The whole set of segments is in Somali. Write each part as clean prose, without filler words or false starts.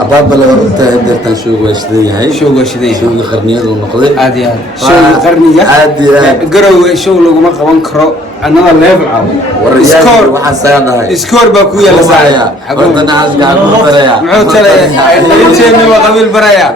أبابلا أنت درت شو واشتري هاي شو وشدي شو القرنية والنقدة عادي شو القرنية عادي قروا شو لو ما قبان كرو أنا ليفل عاو سكور وحسنا سكور باكويا لسايا عقولنا عايز قاعد برايا معوتة انت من قبيل برايا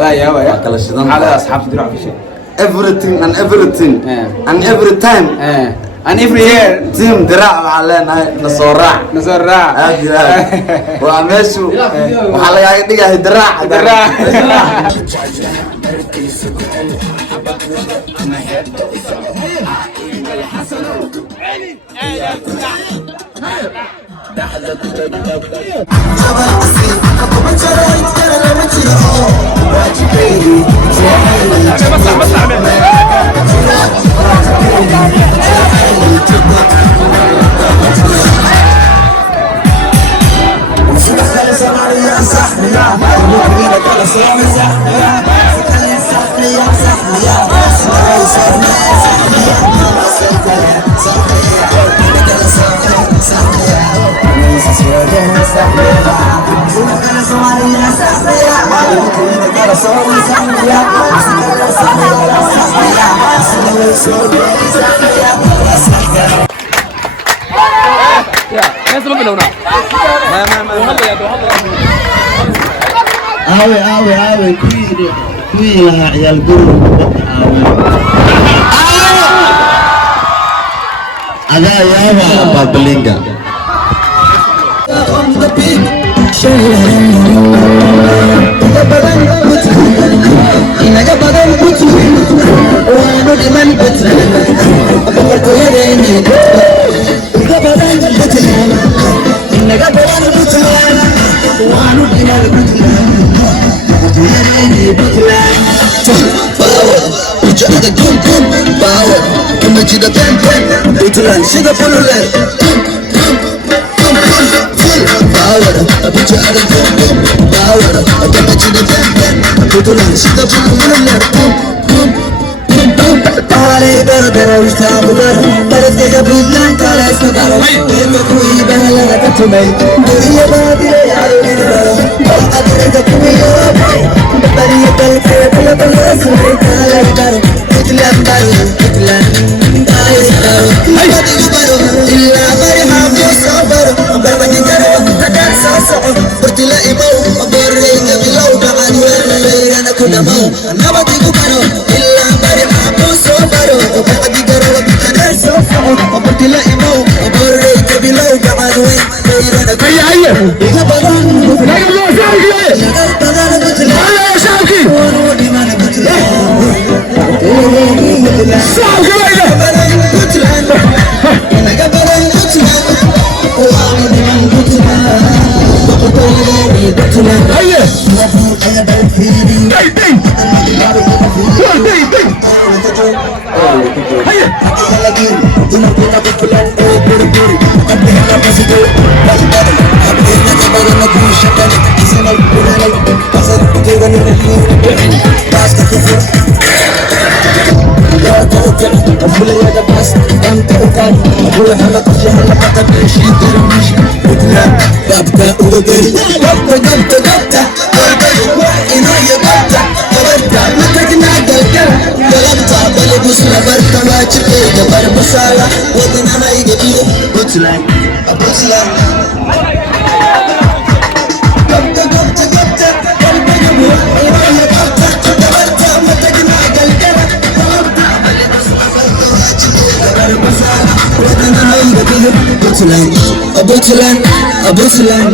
لا يا باي على أصحاب تدرع في شيء everything and everything and every time and every year تيم دراع علينا نصراع عادي وعمشوا وحلا قاعد دقة دراع آوي كوي لها عيال قرب هذا يابا بابلينجا أبوسلان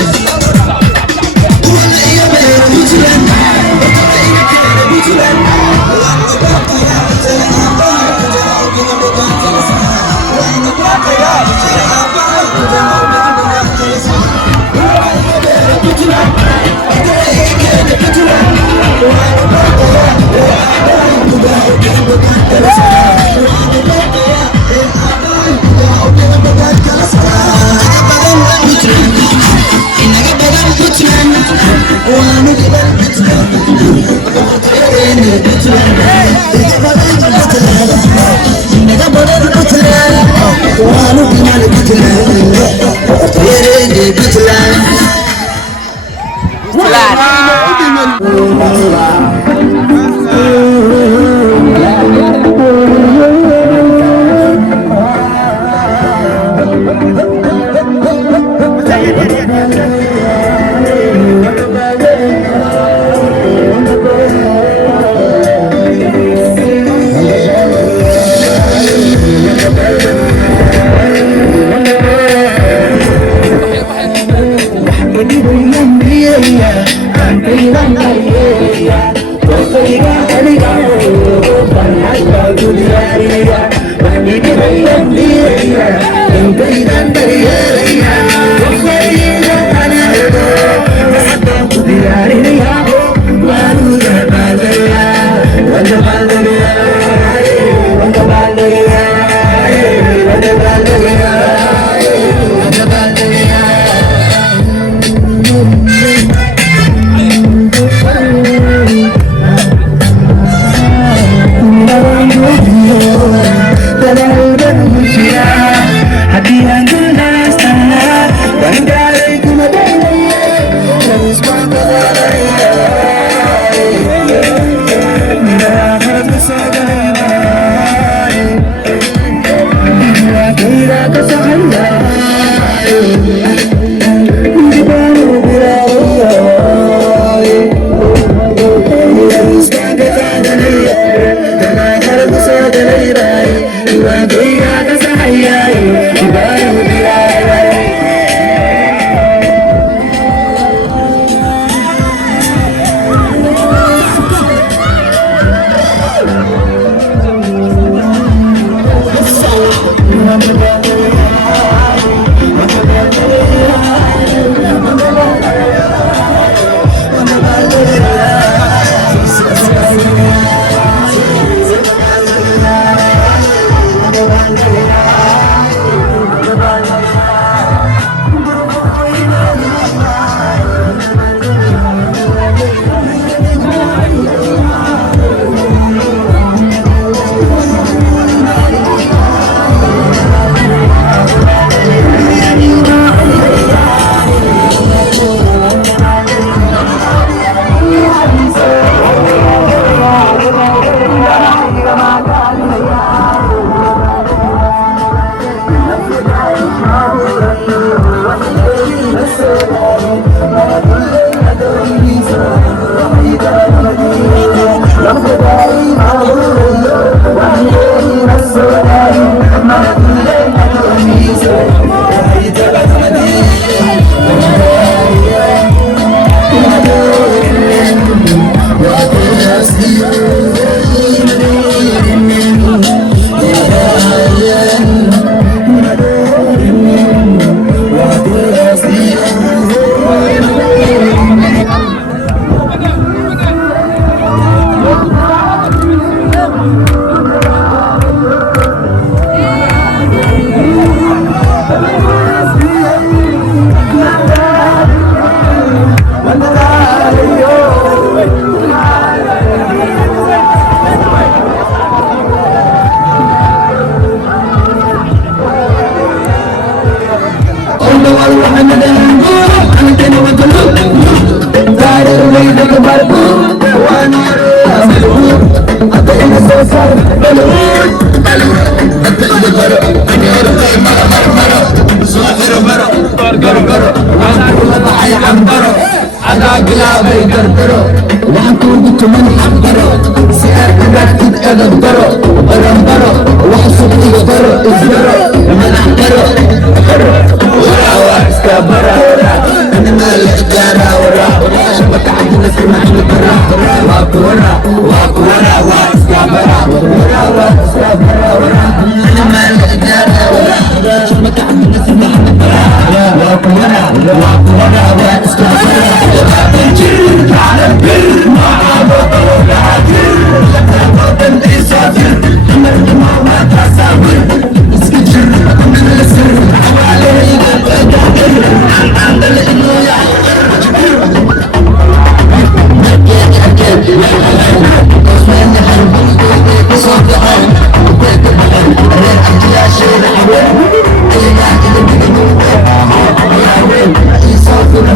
Isofur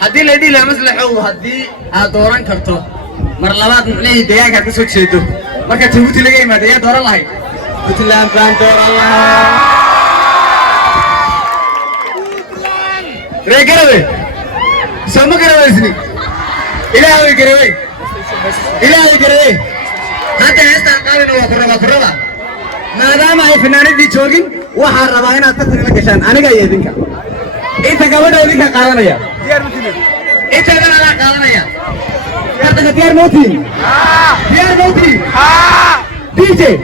haddii la dhila maslaxo haddii aad dooran karto mar labaad macnaheedu deegaanka ka soo jeedo marka Djibouti laga yimaado ayaa dooran lahayd Puntland baan dooran lahaa reegarawe sama garaweysni ilaahay garawe hadda heestaan qaadina waa kuraba maadaama ay finaanadii joogin waxaan rabaa inaad ka tagla gashaan aniga iyo idinka inta gabadha idinka qaadanaya انت انا لا قادنيا كارتك ديار موتي دي جي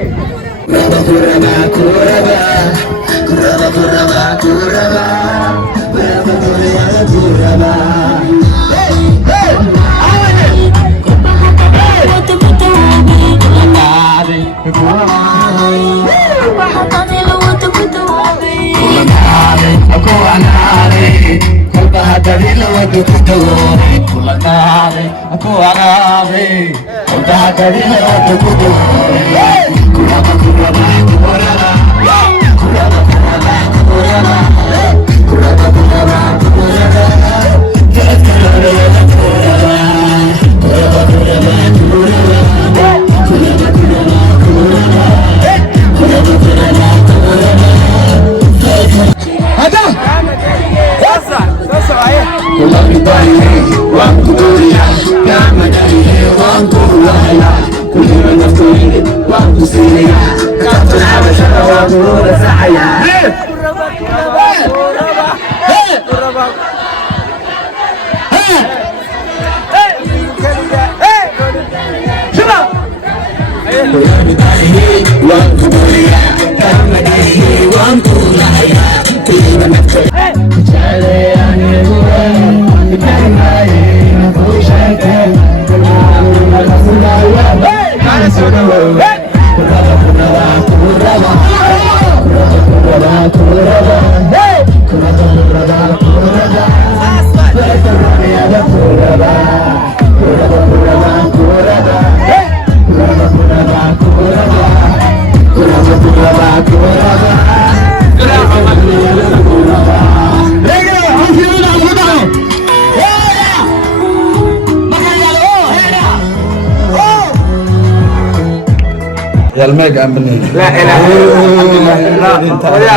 يا الميج عم بنين لا اله الا الله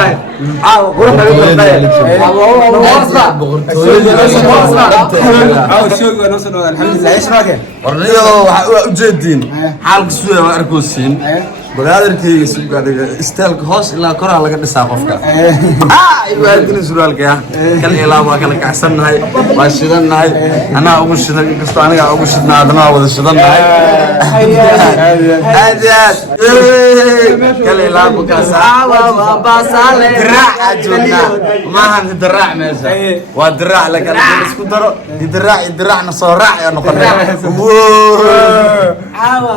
غرفه شوق ونوصل الحمد لله. ايش رايك؟ warniyo waxa u jeedin xaalka suuqa waa arkoosiin brotherkayga suuqa istaalka hoos ilaa koraa laga dhisaa qofka igu arkin suraalka kal ilaa waa kala kacsanahay waa shidanahay anaa ugu shidan inkastoo aniga ugu shidnaa adana wada shidanahay aad kal ilaa ku kaasaawa waa baasale diraac joogna maahan diraac meesha waa diraac la kala isku daro diraacna soo raac ee noqonay عاوة